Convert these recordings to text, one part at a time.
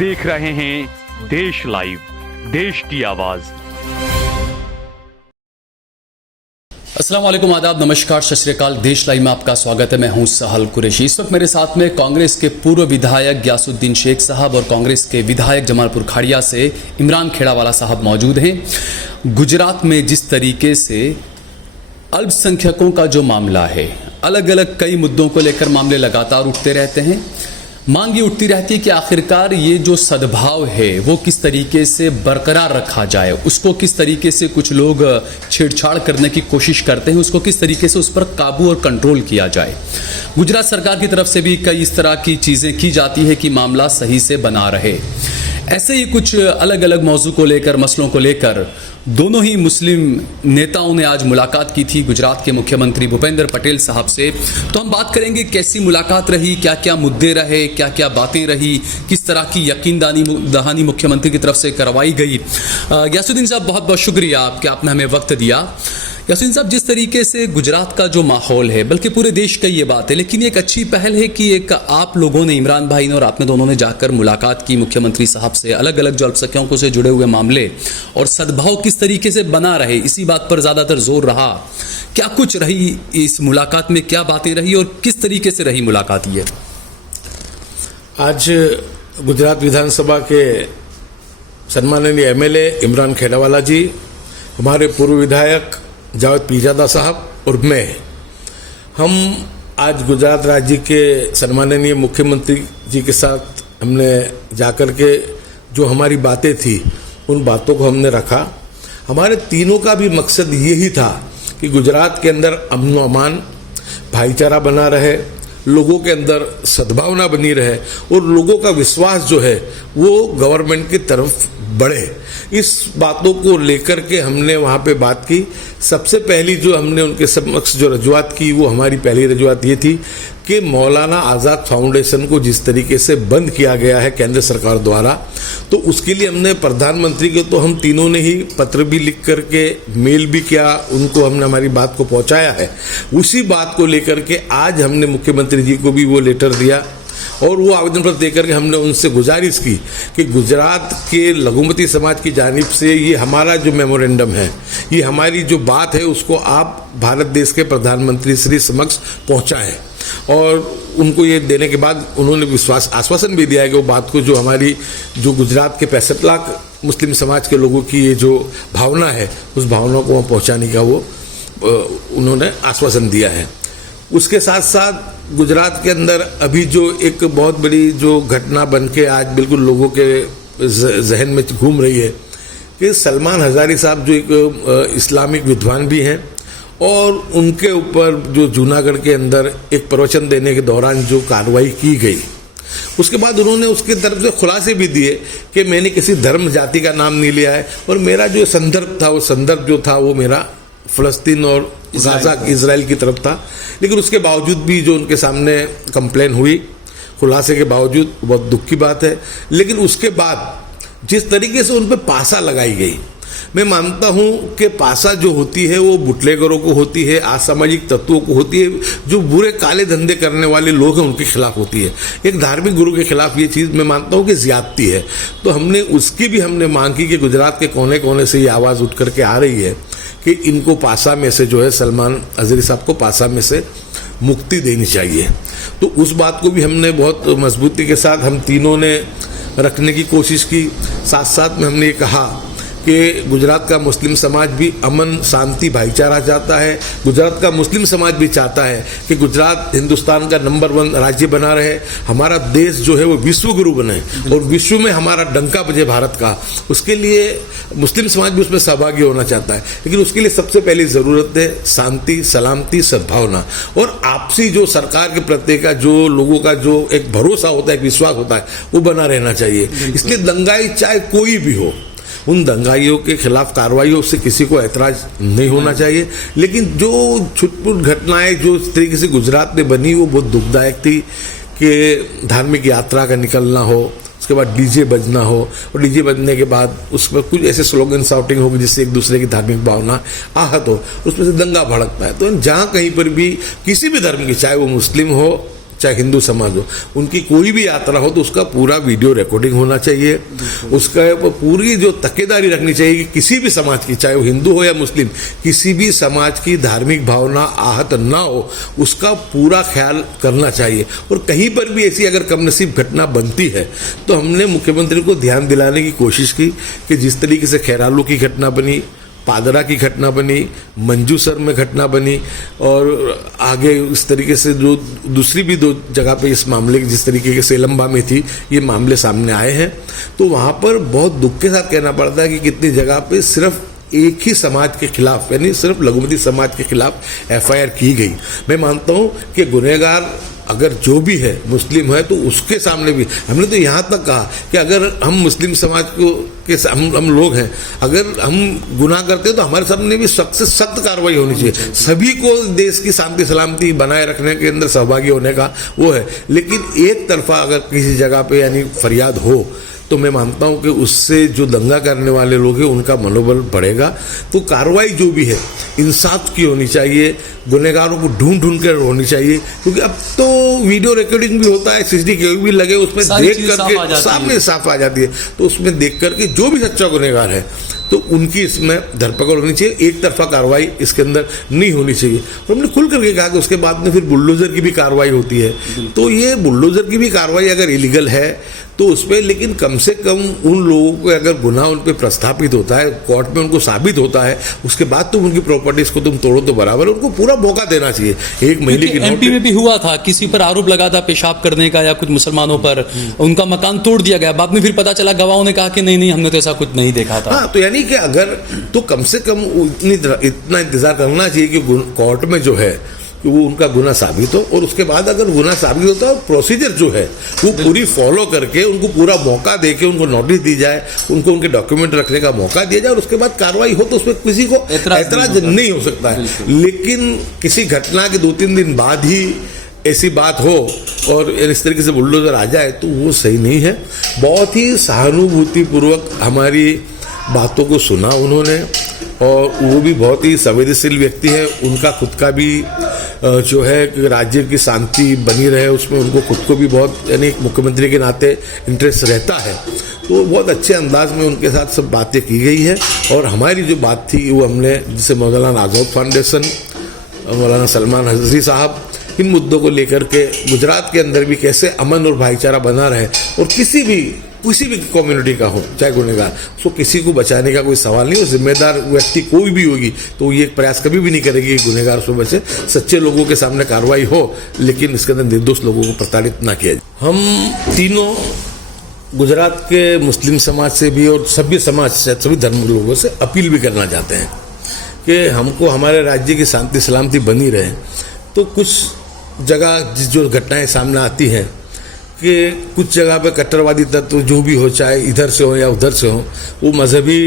देख रहे हैं देश लाइव, देश की आवाज। अस्सलाम वालेकुम, आदाब, नमस्कार, सत श्री अकाल। देश लाइव में आपका स्वागत है। मैं हूं सहल कुरैशी। इस वक्त मेरे साथ में कांग्रेस के पूर्व विधायक ग्यासुद्दीन शेख साहब और कांग्रेस के विधायक जमालपुर खाड़िया से इमरान खेड़ावाला साहब मौजूद हैं। गुजरात में जिस तरीके से अल्पसंख्यकों का जो मामला है, अलग अलग कई मुद्दों को लेकर मामले लगातार उठते रहते हैं। मांग ये उठती रहती है कि आखिरकार ये जो सद्भाव है वो किस तरीके से बरकरार रखा जाए, उसको किस तरीके से कुछ लोग छेड़छाड़ करने की कोशिश करते हैं, उसको किस तरीके से उस पर काबू और कंट्रोल किया जाए। गुजरात सरकार की तरफ से भी कई इस तरह की चीज़ें की जाती है कि मामला सही से बना रहे। ऐसे ही कुछ अलग अलग मौजू को लेकर, मसलों को लेकर दोनों ही मुस्लिम नेताओं ने आज मुलाकात की थी गुजरात के मुख्यमंत्री भूपेंद्र पटेल साहब से। तो हम बात करेंगे कैसी मुलाकात रही, क्या क्या मुद्दे रहे, क्या क्या बातें रही, किस तरह की यकीन दहानी मुख्यमंत्री की तरफ से करवाई गई। ग्यासुद्दीन साहब, बहुत बहुत शुक्रिया आपके, आपने हमें वक्त दिया। यासीन साहब, जिस तरीके से गुजरात का जो माहौल है, बल्कि पूरे देश का ये बात है, लेकिन एक अच्छी पहल है कि एक आप लोगों ने, इमरान भाई ने और आपने दोनों ने जाकर मुलाकात की मुख्यमंत्री साहब से, अलग अलग जो अल्पसंख्यकों से जुड़े हुए मामले और सद्भाव किस तरीके से बना रहे, इसी बात पर ज़्यादातर जोर रहा। क्या कुछ रही इस मुलाकात में, क्या बातें रही और किस तरीके से रही मुलाकात ये? आज गुजरात विधानसभा के सम्माननीय MLA इमरान खेड़ावाला जी, हमारे पूर्व विधायक जावेद पीरजादा साहब और मैं, हम आज गुजरात राज्य के सम्माननीय मुख्यमंत्री जी के साथ हमने जाकर के जो हमारी बातें थी उन बातों को हमने रखा। हमारे तीनों का भी मकसद यही था कि गुजरात के अंदर अमन व अमान, भाईचारा बना रहे, लोगों के अंदर सद्भावना बनी रहे और लोगों का विश्वास जो है वो गवर्नमेंट की तरफ बढ़े। इस बातों को लेकर के हमने वहाँ पे बात की। सबसे पहली जो हमने उनके समक्ष जो रजूआत की, वो हमारी पहली रजूआत ये थी कि मौलाना आज़ाद फाउंडेशन को जिस तरीके से बंद किया गया है केंद्र सरकार द्वारा, तो उसके लिए हमने प्रधानमंत्री को, तो हम तीनों ने ही पत्र भी लिख करके मेल भी किया, उनको हमने हमारी बात को पहुंचाया है। उसी बात को लेकर के आज हमने मुख्यमंत्री जी को भी वो लेटर दिया और वो आवेदन पत्र देकर के हमने उनसे गुजारिश की कि गुजरात के लघुमती समाज की जानिब से ये हमारा जो मेमोरेंडम है, ये हमारी जो बात है, उसको आप भारत देश के प्रधानमंत्री श्री समक्ष पहुंचाएं। और उनको ये देने के बाद उन्होंने विश्वास आश्वासन भी दिया है कि वो बात को, जो हमारी जो गुजरात के 65 लाख मुस्लिम समाज के लोगों की ये जो भावना है, उस भावना को वहाँ पहुँचाने का वो उन्होंने आश्वासन दिया है। उसके साथ साथ गुजरात के अंदर अभी जो एक बहुत बड़ी जो घटना बन के आज बिल्कुल लोगों के जहन में घूम रही है कि सलमान हजारी साहब जो एक इस्लामिक विद्वान भी हैं और उनके ऊपर जो जूनागढ़ के अंदर एक प्रवचन देने के दौरान जो कार्रवाई की गई, उसके बाद उन्होंने उसके तरफ से खुलासे भी दिए कि मैंने किसी धर्म जाति का नाम नहीं लिया है और मेरा जो संदर्भ था, वो संदर्भ जो था वो मेरा फ़लस्तीन और गाज़ा इजराइल की तरफ था। लेकिन उसके बावजूद भी जो उनके सामने कंप्लेन हुई, खुलासे के बावजूद, बहुत दुख की बात है। लेकिन उसके बाद जिस तरीके से उन पर पासा लगाई गई, मैं मानता हूं कि पासा जो होती है वो बुटलेगरों को होती है, असामाजिक तत्वों को होती है, जो बुरे काले धंधे करने वाले लोग हैं उनके खिलाफ होती है। एक धार्मिक गुरु के खिलाफ ये चीज़ मैं मानता हूं कि ज्यादती है। तो हमने उसकी भी हमने मांग की कि गुजरात के कोने कोने से ये आवाज़ उठ करके आ रही है कि इनको पासा में से जो है, सलमान हजारी साहब को पासा में से मुक्ति देनी चाहिए। तो उस बात को भी हमने बहुत मजबूती के साथ हम तीनों ने रखने की कोशिश की। साथ साथ में हमने ये कहा कि गुजरात का मुस्लिम समाज भी अमन, शांति, भाईचारा चाहता है। गुजरात का मुस्लिम समाज भी चाहता है कि गुजरात हिंदुस्तान का नंबर 1 राज्य बना रहे, हमारा देश जो है वो विश्व गुरु बने और विश्व में हमारा डंका बजे भारत का। उसके लिए मुस्लिम समाज भी उसमें सहभागी होना चाहता है। लेकिन उसके लिए सबसे पहली ज़रूरत है शांति, सलामती, सद्भावना और आपसी जो सरकार के प्रति का जो लोगों का जो एक भरोसा होता है, एक विश्वास होता है, वो बना रहना चाहिए। इसलिए दंगाई चाहे कोई भी हो, उन दंगाइयों के खिलाफ कार्रवाइयों से किसी को ऐतराज नहीं होना चाहिए। लेकिन जो छुटपुट घटनाएं जो इस तरीके से गुजरात में बनी, वो बहुत दुखदायक थी कि धार्मिक यात्रा का निकलना हो, उसके बाद डीजे बजना हो और डीजे बजने के बाद उसमें कुछ ऐसे स्लोगन शाउटिंग होगी जिससे एक दूसरे की धार्मिक भावना आहत हो, उसमें से दंगा भड़कता है। तो जहाँ कहीं पर भी किसी भी धर्म की, चाहे वो मुस्लिम हो, चाहे हिंदू समाज हो, उनकी कोई भी यात्रा हो तो उसका पूरा वीडियो रिकॉर्डिंग होना चाहिए। उसका पूरी जो तकेदारी रखनी चाहिए कि किसी भी समाज की, चाहे वो हिंदू हो या मुस्लिम, किसी भी समाज की धार्मिक भावना आहत ना हो, उसका पूरा ख्याल करना चाहिए। और कहीं पर भी ऐसी अगर कमनसीब घटना बनती है तो हमने मुख्यमंत्री को ध्यान दिलाने की कोशिश की कि जिस तरीके से खैरालू की घटना बनी, पादरा की घटना बनी, मंजूसर में घटना बनी, और आगे इस तरीके से जो दूसरी भी 2 जगह पे इस मामले की जिस तरीके के सेलम्बा में थी, ये मामले सामने आए हैं, तो वहाँ पर बहुत दुख के साथ कहना पड़ता है कि कितनी जगह पे सिर्फ एक ही समाज के खिलाफ, यानी सिर्फ लघुमती समाज के खिलाफ एफआईआर की गई। मैं मानता हूँ कि गुनहगार अगर जो भी है मुस्लिम है तो उसके सामने भी हमने तो यहाँ तक कहा कि अगर हम मुस्लिम समाज को के हम लोग हैं, अगर हम गुनाह करते हैं तो हमारे सामने भी सख्त से सख्त कार्रवाई होनी चाहिए। सभी को देश की शांति सलामती बनाए रखने के अंदर सहभागी होने का वो है, लेकिन एक तरफा अगर किसी जगह पे यानी फरियाद हो तो मैं मानता हूं कि उससे जो दंगा करने वाले लोग हैं उनका मनोबल बढ़ेगा। तो कार्रवाई जो भी है इंसाफ की होनी चाहिए, गुनहगारों को ढूंढ कर होनी चाहिए, क्योंकि अब तो वीडियो रिकॉर्डिंग भी होता है, सीसीटीवी भी लगे, उसमें देख करके सामने साफ आ जाती है। तो उसमें देख करके जो भी सच्चा गुनहगार है तो उनकी इसमें धरपकड़ होनी चाहिए, एक तरफा कार्रवाई इसके अंदर नहीं होनी चाहिए। और हमने खुल करके कहा कि उसके बाद में फिर बुलडोजर की भी कार्रवाई होती है। तो ये बुलडोजर की भी कार्रवाई अगर इलीगल है तो उसमें, लेकिन कम से कम उन लोगों को अगर गुनाह उन पर प्रस्थापित होता है, कोर्ट में उनको साबित होता है, उसके बाद तुम उनकी प्रॉपर्टीज को तुम तोड़ो तो बराबर, उनको पूरा मौका देना चाहिए। 1 महीने की एमपी में भी हुआ था, किसी पर आरोप लगा था पेशाब करने का या कुछ मुसलमानों पर, उनका मकान तोड़ दिया गया, बाद में फिर पता चला गवाहों ने कहा कि नहीं हमने तो ऐसा कुछ नहीं देखा था। हाँ, तो यानी कि अगर तो कम से कम इतना इंतजार करना चाहिए कि कोर्ट में जो है कि वो उनका गुनाह साबित हो, और उसके बाद अगर गुनाह साबित होता है प्रोसीजर जो है वो पूरी फॉलो करके उनको पूरा मौका देके उनको नोटिस दी जाए, उनको उनके डॉक्यूमेंट रखने का मौका दिया जाए, और उसके बाद कार्रवाई हो तो उसमें किसी को ऐतराज नहीं हो सकता है। लेकिन किसी घटना के 2-3 दिन बाद ही ऐसी बात हो और इस तरीके से बुलडोजर आ जाए तो वो सही नहीं है। बहुत ही सहानुभूतिपूर्वक हमारी बातों को सुना उन्होंने, और वो भी बहुत ही संवेदनशील व्यक्ति है। उनका खुद का भी जो है कि राज्य की शांति बनी रहे उसमें उनको खुद को भी बहुत, यानी मुख्यमंत्री के नाते इंटरेस्ट रहता है। तो बहुत अच्छे अंदाज में उनके साथ सब बातें की गई है। और हमारी जो बात थी वो हमने, जिसे मौलाना आज़ाद फाउंडेशन, मौलाना सलमान हजरी साहब, इन मुद्दों को लेकर के गुजरात के अंदर भी कैसे अमन और भाईचारा बना रहे, और किसी भी कम्युनिटी का हो, चाहे गुनहगार, उसको किसी को बचाने का कोई सवाल नहीं हो। जिम्मेदार व्यक्ति कोई भी होगी तो ये प्रयास कभी भी नहीं करेगी कि गुनहगार उसमें बचे। सच्चे लोगों के सामने कार्रवाई हो, लेकिन इसके अंदर निर्दोष लोगों को प्रताड़ित ना किया जाए। हम तीनों गुजरात के मुस्लिम समाज से भी और सभ्य समाज से, सभी धर्म के लोगों से अपील भी करना चाहते हैं कि हमको हमारे राज्य की शांति सलामती बनी रहे। तो कुछ जगह जो घटनाएं सामने आती हैं कि कुछ जगह पे कट्टरवादी तत्व जो भी हो, चाहे इधर से हो या उधर से हो, वो मजहबी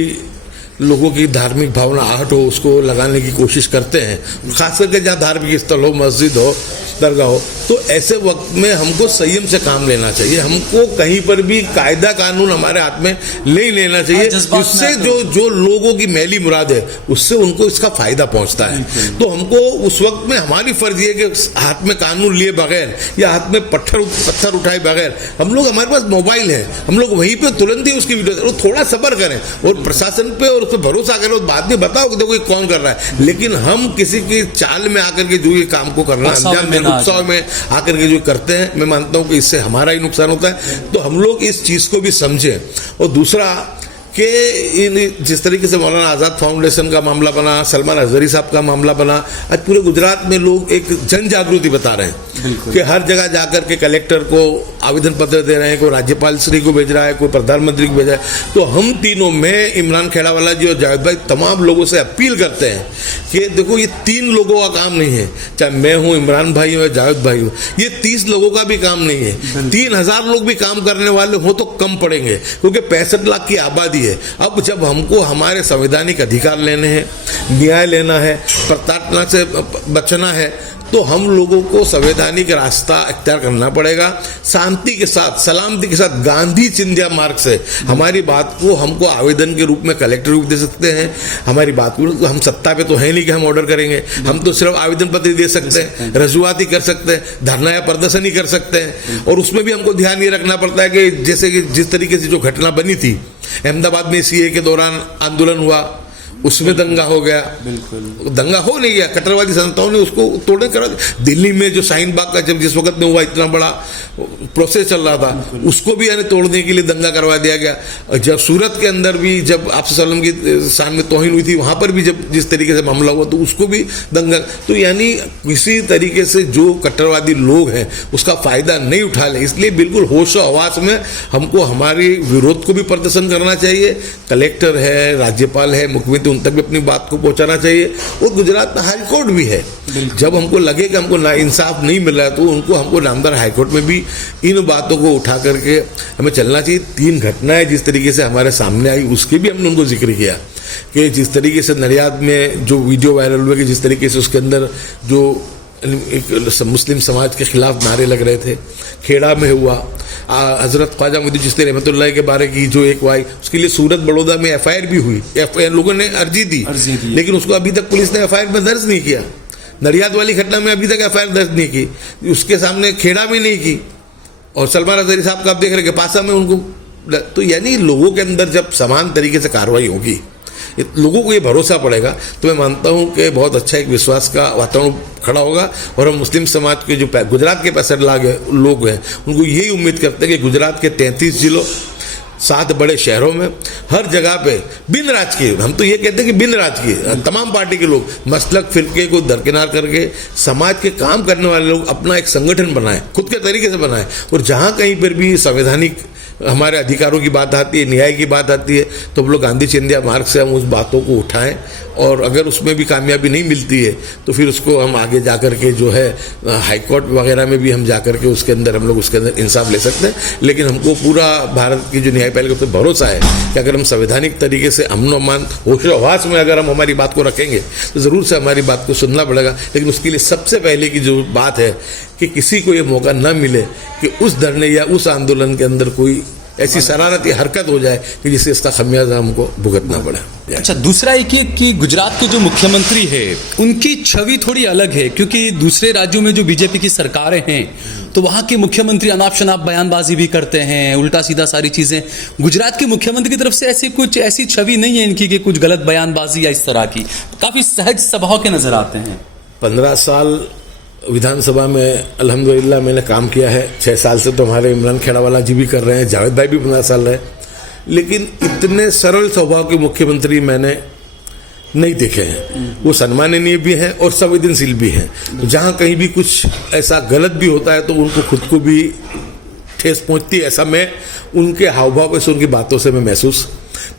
लोगों की धार्मिक भावना आहट हो उसको लगाने की कोशिश करते हैं, खास करके जहाँ धार्मिक स्थल हो, मस्जिद हो, दरगाह हो। तो ऐसे वक्त में हमको संयम से काम लेना चाहिए। हमको कहीं पर भी कायदा कानून हमारे हाथ में नहीं लेना चाहिए, जिससे जो लोगों की मैली मुराद है उससे उनको इसका फायदा पहुंचता है। तो हमको उस वक्त में हमारी फर्ज ये कि हाथ में कानून लिए बगैर या हाथ में पत्थर उठाए बगैर, हम लोग, हमारे पास मोबाइल है, हम लोग वहीं पे तुरंत ही उसकी वीडियो, थोड़ा सब्र करें और प्रशासन पे और उस पर भरोसा करें, उस बाद में बताओ कि देखो ये कौन कर रहा है। लेकिन हम किसी की चाल में आकर के जो ये काम को करना, उत्सव में आकर के जो करते हैं, मैं मानता हूं कि इससे हमारा ही नुकसान होता है। तो हम लोग इस चीज को भी समझें। और दूसरा कि जिस तरीके से मौलाना आज़ाद फाउंडेशन का मामला बना, सलमान हजरी साहब का मामला बना, आज पूरे गुजरात में लोग एक जन जागृति बता रहे हैं कि हर जगह जाकर के कलेक्टर को आवेदन पत्र दे रहे हैं, कोई राज्यपाल श्री को भेज रहा है, कोई प्रधानमंत्री को भेज रहा है। तो हम तीनों, मैं, इमरान खेड़ावाला जी और जावेद भाई, तमाम लोगों से अपील करते हैं कि देखो ये 3 लोगों का काम नहीं है, चाहे मैं हूँ, इमरान भाई हो, जावेद भाई हो, ये 30 लोगों का भी काम नहीं है। 3000 लोग भी काम करने वाले हो तो कम पड़ेंगे, क्योंकि 65 लाख की आबादी भी है। अब जब हमको हमारे संवैधानिक अधिकार लेने हैं, न्याय लेना है, प्रताड़ना से बचना है, तो हम लोगों को संवैधानिक रास्ता अख्तियार करना पड़ेगा। शांति के साथ, सलामती के साथ गांधी चिंध्या मार्ग से हमारी बात को हमको आवेदन के रूप में कलेक्टर रूप दे सकते हैं। हमारी बात को हम सत्ता पे तो है नहीं कि हम ऑर्डर करेंगे, हम तो सिर्फ आवेदन पत्र दे सकते हैं, रजुआती कर सकते हैं, धरना या प्रदर्शन ही कर सकते हैं। और उसमें भी हमको ध्यान ये रखना पड़ता है कि जैसे कि जिस तरीके से जो घटना बनी थी अहमदाबाद में सीए के दौरान आंदोलन हुआ, उसमें दंगा हो गया, बिल्कुल दंगा हो नहीं गया, कट्टरवादी संस्थाओं ने उसको तोड़ने करा। दिल्ली में जो शाहीन बाग का जब जिस वक्त में हुआ इतना बड़ा प्रोसेस चल रहा था, उसको भी यानी तोड़ने के लिए दंगा करवा दिया गया। जब सूरत के अंदर भी जब आपसे सल्लम की शान में तौहीन हुई थी, वहां पर भी जब जिस तरीके से मामला हुआ तो उसको भी दंगा। तो यानी किसी तरीके से जो कट्टरवादी लोग हैं उसका फायदा नहीं उठा ले, इसलिए बिल्कुल होश और हवास में हमको हमारे विरोध को भी प्रदर्शन करना चाहिए। कलेक्टर है, राज्यपाल है, मुख्यमंत्री, उन तक भी अपनी बात को पहुंचाना चाहिए। और गुजरात में हाई कोर्ट भी है, जब हमको लगे कि हमको नाइंसाफ नहीं मिल रहा है तो उनको हमको नामदार हाई कोर्ट में भी इन बातों को उठा करके हमें चलना चाहिए। 3 घटनाएं जिस तरीके से हमारे सामने आई उसके भी हमने उनको जिक्र किया कि जिस तरीके से नडियाद में जो वीडियो वायरल हुए कि जिस तरीके से उसके अंदर जो एक मुस्लिम समाज के खिलाफ नारे लग रहे थे, खेड़ा में हुआ, हजरत ख्वाजा मोहम्मद चिश्ती रहमतुल्लाह के बारे की जो एक वाई, उसके लिए सूरत बड़ौदा में एफआईआर भी हुई, एफआईआर लोगों ने अर्जी दी, लेकिन उसको अभी तक पुलिस ने एफआईआर में दर्ज नहीं किया। नडियाद वाली घटना में अभी तक एफआईआर दर्ज नहीं की, उसके सामने खेड़ा में नहीं की। और सलमान अजहरी साहब का आप देख रहे हैं पासा में उनको, तो यानी लोगों के अंदर जब समान तरीके से कार्रवाई होगी, लोगों को ये भरोसा पड़ेगा, तो मैं मानता हूं कि बहुत अच्छा एक विश्वास का वातावरण खड़ा होगा। और हम मुस्लिम समाज के जो गुजरात के 65 लोग हैं उनको यही उम्मीद करते हैं कि गुजरात के 33 जिलों, 7 बड़े शहरों में, हर जगह पे बिन राजकीय, हम तो ये कहते हैं कि बिन राजकीय तमाम पार्टी के लोग मसलक फिरके को दरकिनार करके समाज के काम करने वाले लोग अपना एक संगठन बनाएं, खुद के तरीके से बनाएं। और जहां कहीं पर भी संवैधानिक हमारे अधिकारों की बात आती है, न्याय की बात आती है, तो हम लोग गांधी चिंध्या मार्ग से हम उस बातों को उठाएं। और अगर उसमें भी कामयाबी नहीं मिलती है तो फिर उसको हम आगे जाकर के जो है हाई कोर्ट वगैरह में भी हम जाकर के उसके अंदर हम लोग उसके अंदर इंसाफ ले सकते हैं। लेकिन हमको पूरा भारत की जो न्यायपालिका पर भरोसा है कि अगर हम संवैधानिक तरीके से अमन अमान होश में अगर हम हमारी बात को रखेंगे तो ज़रूर से हमारी बात को सुनना पड़ेगा। लेकिन उसके लिए सबसे पहले की जो बात है कि किसी को ये मौका न मिले कि उस धरने या उस आंदोलन के अंदर कोई ऐसी शरारती हरकत हो जाए कि जिससे इसका खमियाजा हमको भुगतना पड़े। अच्छा, दूसरा एक ये कि गुजरात के जो मुख्यमंत्री है उनकी छवि थोड़ी अलग है, क्योंकि दूसरे राज्यों में जो बीजेपी की सरकारें हैं तो वहाँ के मुख्यमंत्री अनाप शनाप बयानबाजी भी करते हैं, उल्टा सीधा सारी चीज़ें। गुजरात के मुख्यमंत्री की तरफ से ऐसी छवि नहीं है इनकी कि कुछ गलत बयानबाजी या इस तरह की, काफ़ी सहज स्वभाव के नजर आते हैं। 15 साल विधानसभा में अल्हम्दुलिल्लाह मैंने काम किया है। 6 साल से तो हमारे इमरान खेड़ावाला जी भी कर रहे हैं, जावेद भाई भी 15 साल रहे, लेकिन इतने सरल स्वभाव के मुख्यमंत्री मैंने नहीं देखे हैं। वो सम्माननीय भी हैं और संवेदनशील भी हैं। तो जहाँ कहीं भी कुछ ऐसा गलत भी होता है तो उनको खुद को भी ठेस पहुँचती है, ऐसा मैं उनके हाव भाव से, उनकी बातों से मैं महसूस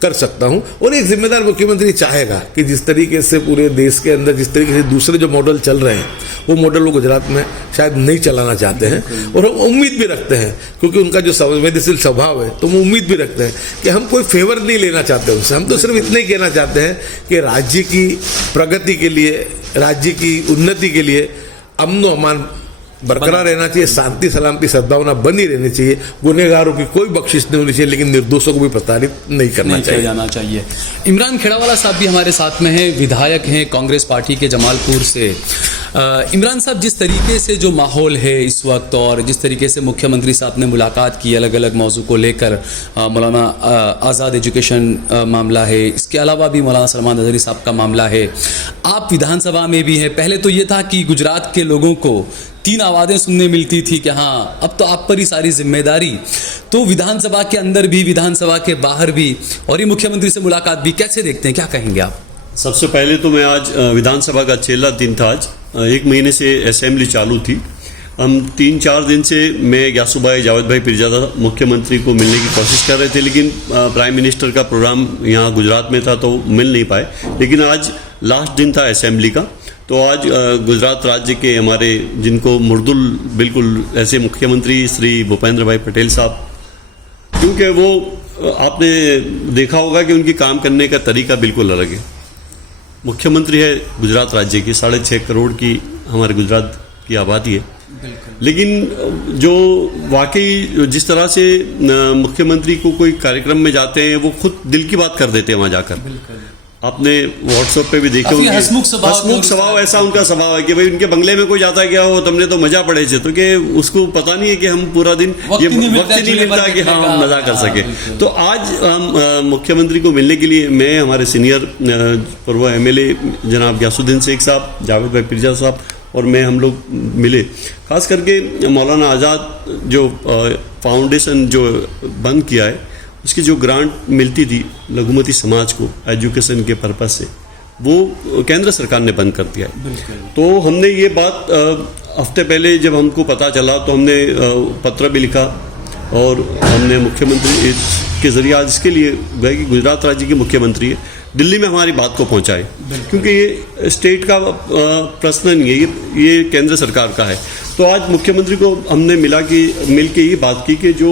कर सकता हूं। और एक जिम्मेदार मुख्यमंत्री चाहेगा कि जिस तरीके से पूरे देश के अंदर जिस तरीके से दूसरे जो मॉडल चल रहे हैं वो मॉडल वो गुजरात में शायद नहीं चलाना चाहते हैं। और हम उम्मीद भी रखते हैं, क्योंकि उनका जो संवेदनशील स्वभाव है, तो हम उम्मीद भी रखते हैं कि हम कोई फेवर नहीं लेना चाहते उनसे। हम तो सिर्फ इतना ही कहना चाहते हैं कि राज्य की प्रगति के लिए, राज्य की उन्नति के लिए अमन अमान बरकरार रहना चाहिए, शांति सलामती सद्भावना बनी रहनी चाहिए, गुनहगारों की कोई बख्शिश नहीं होनी चाहिए, लेकिन निर्दोषों को भी प्रताड़ित नहीं करना जाना चाहिए। इमरान खेड़ावाला साहब भी हमारे साथ में हैं, विधायक हैं कांग्रेस पार्टी के जमालपुर से। इमरान साहब, जिस तरीके से जो माहौल है इस वक्त और जिस तरीके से मुख्यमंत्री साहब ने मुलाकात की अलग अलग मौजू को लेकर, मौलाना आज़ाद एजुकेशन मामला है, इसके अलावा भी मौलाना सलमान अजहरी साहब का मामला है, आप विधानसभा में भी हैं। पहले तो ये था कि गुजरात के लोगों को 3 आवाज़ें सुनने मिलती थी कि हाँ अब तो आप पर ही सारी जिम्मेदारी, तो विधानसभा के अंदर भी विधानसभा के बाहर भी, और ये मुख्यमंत्री से मुलाकात भी, कैसे देखते हैं, क्या कहेंगे आप? सबसे पहले तो मैं आज विधानसभा का 6वां दिन था। आज 1 महीने से असेंबली चालू थी। हम 3-4 दिन से मैं ग्यासू भाई, जावेद भाई पीरजादा मुख्यमंत्री को मिलने की कोशिश कर रहे थे, लेकिन प्राइम मिनिस्टर का प्रोग्राम यहाँ गुजरात में था तो मिल नहीं पाए। लेकिन आज लास्ट दिन था असेंबली का, तो आज गुजरात राज्य के हमारे जिनको मुर्दुल बिल्कुल ऐसे मुख्यमंत्री श्री भूपेंद्र भाई पटेल साहब, क्योंकि वो आपने देखा होगा कि उनकी काम करने का तरीका बिल्कुल अलग है। मुख्यमंत्री है गुजरात राज्य की, 6.5 करोड़ की हमारे गुजरात की आबादी है, लेकिन जो वाकई जिस तरह से मुख्यमंत्री को कोई कार्यक्रम में जाते हैं वो खुद दिल की बात कर देते हैं वहां जाकर। आपने व्हाट्सएप पे भी देखे होंगे, हंसमुख स्वभाव ऐसा उनका स्वभाव है कि भाई उनके बंगले में कोई जाता है क्या हो तुमने तो मजा पड़े थे, तो कि उसको पता नहीं है कि हम पूरा दिन वक्त ये नहीं वक्त ही नहीं मिलता कि हाँ हम मजा कर सके। तो आज हम मुख्यमंत्री को मिलने के लिए मैं, हमारे सीनियर पूर्व एमएलए जनाब ग्यासुद्दीन शेख साहब, जावेद भाई पिरजा साहब और मैं, हम लोग मिले। खास करके मौलाना आज़ाद जो फाउंडेशन जो बंद किया है, उसकी जो ग्रांट मिलती थी लघुमती समाज को एजुकेशन के पर्पज से, वो केंद्र सरकार ने बंद कर दिया है। तो हमने ये बात हफ्ते पहले जब हमको पता चला तो हमने पत्र भी लिखा और हमने मुख्यमंत्री के जरिए आज इसके लिए गए कि गुजरात राज्य के मुख्यमंत्री है, दिल्ली में हमारी बात को पहुंचाए, क्योंकि ये स्टेट का प्रश्न नहीं है, ये केंद्र सरकार का है। तो आज मुख्यमंत्री को हमने मिल के ये बात की कि जो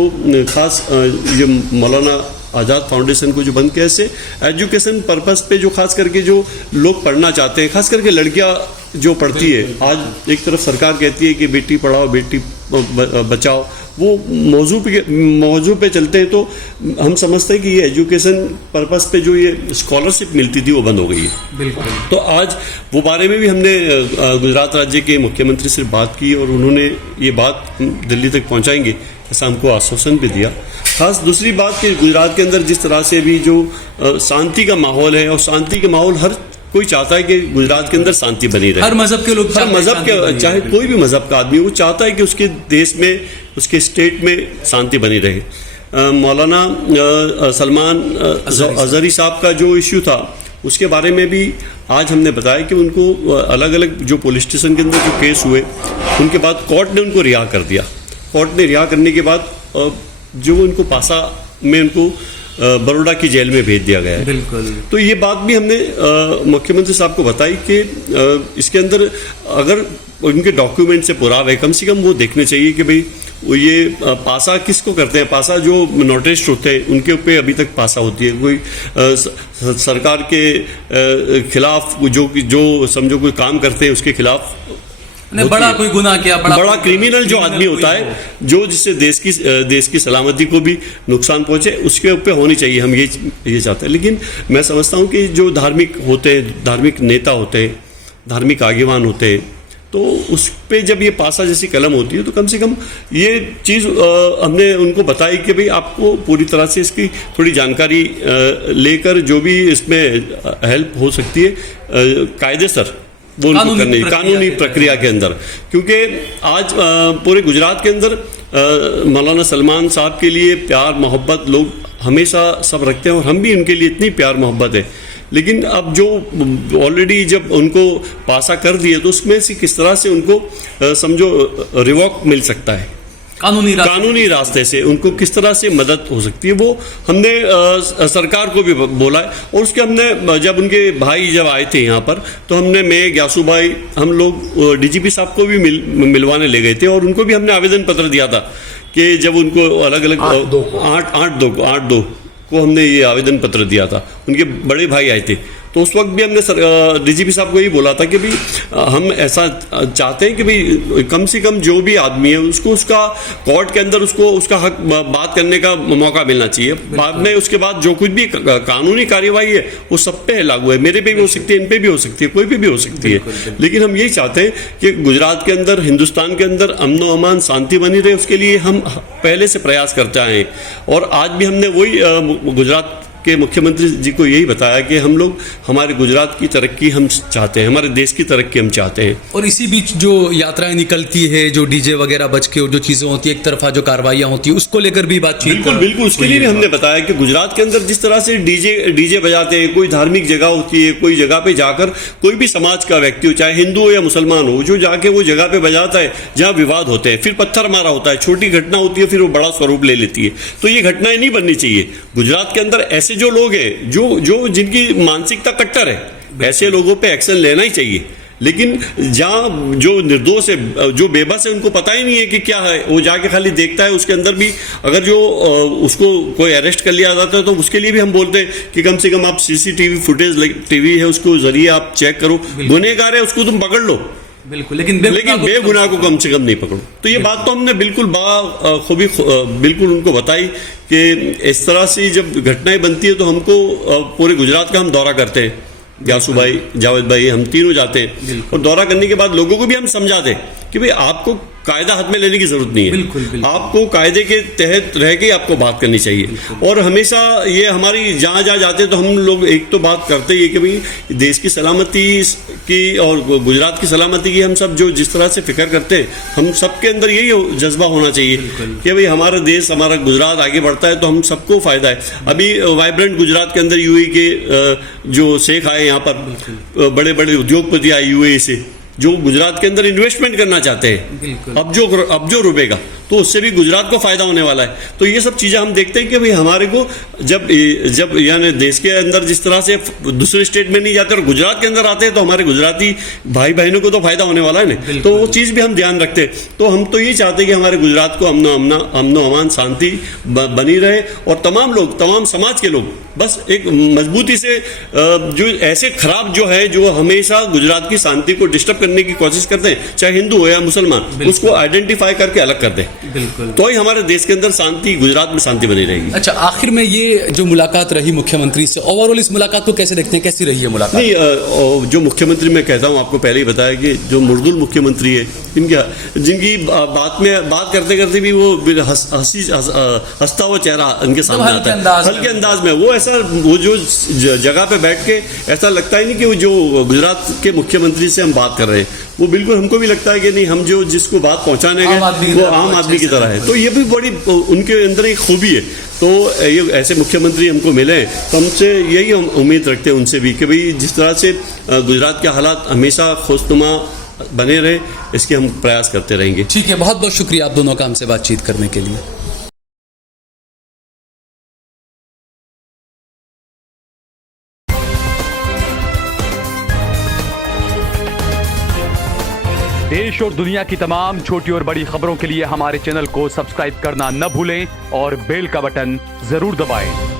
खास ये मौलाना आज़ाद फाउंडेशन को जो बंद किया, इससे एजुकेशन पर्पस पे जो खास करके जो लोग पढ़ना चाहते हैं, खास करके लड़कियां जो पढ़ती है, आज एक तरफ सरकार कहती है कि बेटी पढ़ाओ बेटी बचाओ, वो मौजू पे चलते हैं, तो हम समझते हैं कि ये एजुकेशन पर्पस पे जो ये स्कॉलरशिप मिलती थी वो बंद हो गई है। बिल्कुल। तो आज वो बारे में भी हमने गुजरात राज्य के मुख्यमंत्री से बात की और उन्होंने ये बात दिल्ली तक पहुंचाएंगे ऐसा हमको आश्वासन भी दिया। खास दूसरी बात कि गुजरात के अंदर जिस तरह से भी जो शांति का माहौल है, और शांति का माहौल हर कोई चाहता है कि गुजरात के अंदर शांति बनी रहे। हर मजहब के लोग, हर मजहब के, चाहे कोई भी मजहब का आदमी, वो चाहता है कि उसके देश में, उसके स्टेट में शांति बनी रहे। मौलाना सलमान अजहरी साहब का जो इश्यू था उसके बारे में भी आज हमने बताया कि उनको अलग अलग जो पुलिस स्टेशन के अंदर जो केस हुए, उनके बाद कोर्ट ने उनको रिहा कर दिया। कोर्ट ने रिहा करने के बाद जो उनको पासा में उनको बड़ौदा की जेल में भेज दिया गया है। बिल्कुल। तो ये बात भी हमने मुख्यमंत्री साहब को बताई कि इसके अंदर अगर उनके डॉक्यूमेंट से पुरावे कम से कम वो देखने चाहिए कि भाई वो ये पासा किसको करते हैं। पासा जो नोटिस्ट होते हैं उनके ऊपर अभी तक पासा होती है। कोई सरकार के खिलाफ जो समझो कोई काम करते हैं उसके खिलाफ बड़ा कोई गुनाह किया, बड़ा क्रिमिनल जो आदमी होता है, जो जिससे देश की सलामती को भी नुकसान पहुंचे, उसके ऊपर होनी चाहिए। हम ये चाहते हैं। लेकिन मैं समझता हूं कि जो धार्मिक होते हैं, धार्मिक नेता होते हैं, धार्मिक आगेवान होते हैं, तो उस पे जब ये पासा जैसी कलम होती है तो कम से कम ये चीज़ हमने उनको बताई कि भाई आपको पूरी तरह से इसकी थोड़ी जानकारी लेकर जो भी इसमें हेल्प हो सकती है कायदेसर वो उनको करनी, कानूनी प्रक्रिया के अंदर। क्योंकि आज पूरे गुजरात के अंदर मौलाना सलमान साहब के लिए प्यार मोहब्बत लोग हमेशा सब रखते हैं और हम भी उनके लिए इतनी प्यार मोहब्बत है। लेकिन अब जो ऑलरेडी जब उनको पासा कर दिए तो उसमें से किस तरह से उनको समझो रिवॉक मिल सकता है, कानूनी रास्ते से उनको किस तरह से मदद हो सकती है, वो हमने सरकार को भी बोला है। और उसके हमने जब उनके भाई जब आए थे यहाँ पर तो हमने, मैं ग्यासू भाई, हम लोग डीजीपी साहब को भी मिलवाने ले गए थे और उनको भी हमने आवेदन पत्र दिया था कि जब उनको अलग अलग 8/2 को हमने ये आवेदन पत्र दिया था। उनके बड़े भाई आए थे तो उस वक्त भी हमने डीजीपी साहब को यही बोला था कि भाई हम ऐसा चाहते हैं कि भाई कम से कम जो भी आदमी है उसको उसका कोर्ट के अंदर उसको उसका हक बात करने का मौका मिलना चाहिए। बाद में उसके बाद जो कुछ भी कानूनी कार्यवाही है वो सब पे लागू है। मेरे पे भी हो सकती है, इन पे भी हो सकती है, कोई पे भी हो सकती है। लेकिन हम यही चाहते हैं कि गुजरात के अंदर, हिंदुस्तान के अंदर अमन व अमान शांति बनी रहे, उसके लिए हम पहले से प्रयास करते आए हैं। और आज भी हमने वही गुजरात के मुख्यमंत्री जी को यही बताया कि हम लोग हमारे गुजरात की तरक्की हम चाहते हैं, हमारे देश की तरक्की हम चाहते हैं। और इसी बीच जो यात्राएं निकलती है, जो डीजे वगैरह बज के और जो चीजें होती है, एक तरफा जो कार्रवाइयां होती है, उसको लेकर भी बातचीत। बिल्कुल उसके लिए भी हमने बताया कि गुजरात के अंदर जिस तरह से डीजे बजाते हैं, कोई धार्मिक जगह होती है, कोई जगह पे जाकर कोई भी समाज का व्यक्ति हो, चाहे हिंदू हो या मुसलमान हो, जो जाके वो जगह पे बजाता है जहाँ विवाद होते हैं, फिर पत्थर मारा होता है, छोटी घटना होती है, फिर वो बड़ा स्वरूप ले लेती है। तो ये घटनाएं नहीं बननी चाहिए। गुजरात के अंदर ऐसे जो लोग हैं जो जिनकी मानसिकता कट्टर है, ऐसे लोगों पे एक्शन लेना ही चाहिए। लेकिन जहाँ जो निर्दोष है, जो बेबस है, उनको पता ही नहीं है कि क्या है, वो जाके खाली देखता है। उसके अंदर भी अगर जो उसको कोई अरेस्ट कर लिया जाता है तो उसके लिए भी हम बोलते हैं कि कम से कम आप सीसीटीवी फुटेज टीवी है उसको जरिए आप चेक करो, गुनहगार है उसको तुम पकड़ लो, बिल्कुल, लेकिन बेगुनाह को कम से कम नहीं पकड़ो। तो ये बात तो हमने बिल्कुल खूबी बिल्कुल उनको बताई कि इस तरह से जब घटनाएं बनती है तो हमको पूरे गुजरात का हम दौरा करते हैं, ग्यासू भाई, जावेद भाई, हम तीनों जाते हैं और दौरा करने के बाद लोगों को भी हम समझाते हैं कि भाई आपको कायदा हाथ में लेने की जरूरत नहीं है, बिल्कुल। आपको कायदे के तहत रह के आपको बात करनी चाहिए। और हमेशा ये हमारी जहाँ जहाँ जाते हैं तो हम लोग एक तो बात करते ही है कि भाई देश की सलामती की और गुजरात की सलामती की हम सब जो जिस तरह से फिक्र करते हैं, हम सबके अंदर यही जज्बा होना चाहिए कि भाई हमारा देश, हमारा गुजरात आगे बढ़ता है तो हम सबको फायदा है। अभी वाइब्रेंट गुजरात के अंदर यूएई के जो शेख आए, यहाँ पर बड़े बड़े उद्योगपति आए यूएई से, जो गुजरात के अंदर इन्वेस्टमेंट करना चाहते हैं, अब जो रुकेगा तो उससे भी गुजरात को फायदा होने वाला है। तो ये सब चीजें हम देखते हैं कि भाई हमारे को जब यानी देश के अंदर जिस तरह से दूसरे स्टेट में नहीं जाते और गुजरात के अंदर आते हैं तो हमारे गुजराती भाई बहनों को तो फायदा होने वाला है ना, तो वो चीज भी हम ध्यान रखते हैं। तो हम तो ये चाहते हैं कि हमारे गुजरात को अमनो अमान शांति बनी रहे और तमाम लोग, तमाम समाज के लोग बस एक मजबूती से जो ऐसे खराब जो है, जो हमेशा गुजरात की शांति को डिस्टर्ब करने की कोशिश करते हैं, चाहे हिंदू हो या मुसलमान, उसको आइडेंटिफाई करके अलग कर दे, बिल्कुल, तो ही हमारे देश के अंदर शांति, गुजरात में शांति बनी रहेगी। अच्छा, आखिर में ये जो मुलाकात रही मुख्यमंत्री से, ओवरऑल इस मुलाकात को कैसे देखते हैं, कैसी रही है मुलाकात? नहीं, जो मुख्यमंत्री मैं कहता हूँ, आपको पहले ही बताया कि जो मुर्दुल मुख्यमंत्री है, जिनकी बात करते करते भी वो हंसता हुआ चेहरा उनके सामने आता है, हल्के अंदाज में, वो जो जगह पे बैठ के ऐसा लगता ही नहीं कि वो जो गुजरात के मुख्यमंत्री से हम बात कर रहे हैं, वो बिल्कुल हमको भी लगता है कि नहीं, हम जो जिसको बात पहुंचाने गए वो आम आदमी की तरह है। तो ये भी बड़ी उनके अंदर एक खूबी है। तो ये ऐसे मुख्यमंत्री हमको मिले हैं तो हमसे यही हम उम्मीद रखते हैं उनसे भी कि भाई जिस तरह से गुजरात के हालात हमेशा खुशनुमा बने रहे, इसके हम प्रयास करते रहेंगे। ठीक है, बहुत बहुत शुक्रिया आप दोनों का हमसे बातचीत करने के लिए। देश और दुनिया की तमाम छोटी और बड़ी खबरों के लिए हमारे चैनल को सब्सक्राइब करना न भूलें और बेल का बटन जरूर दबाएं।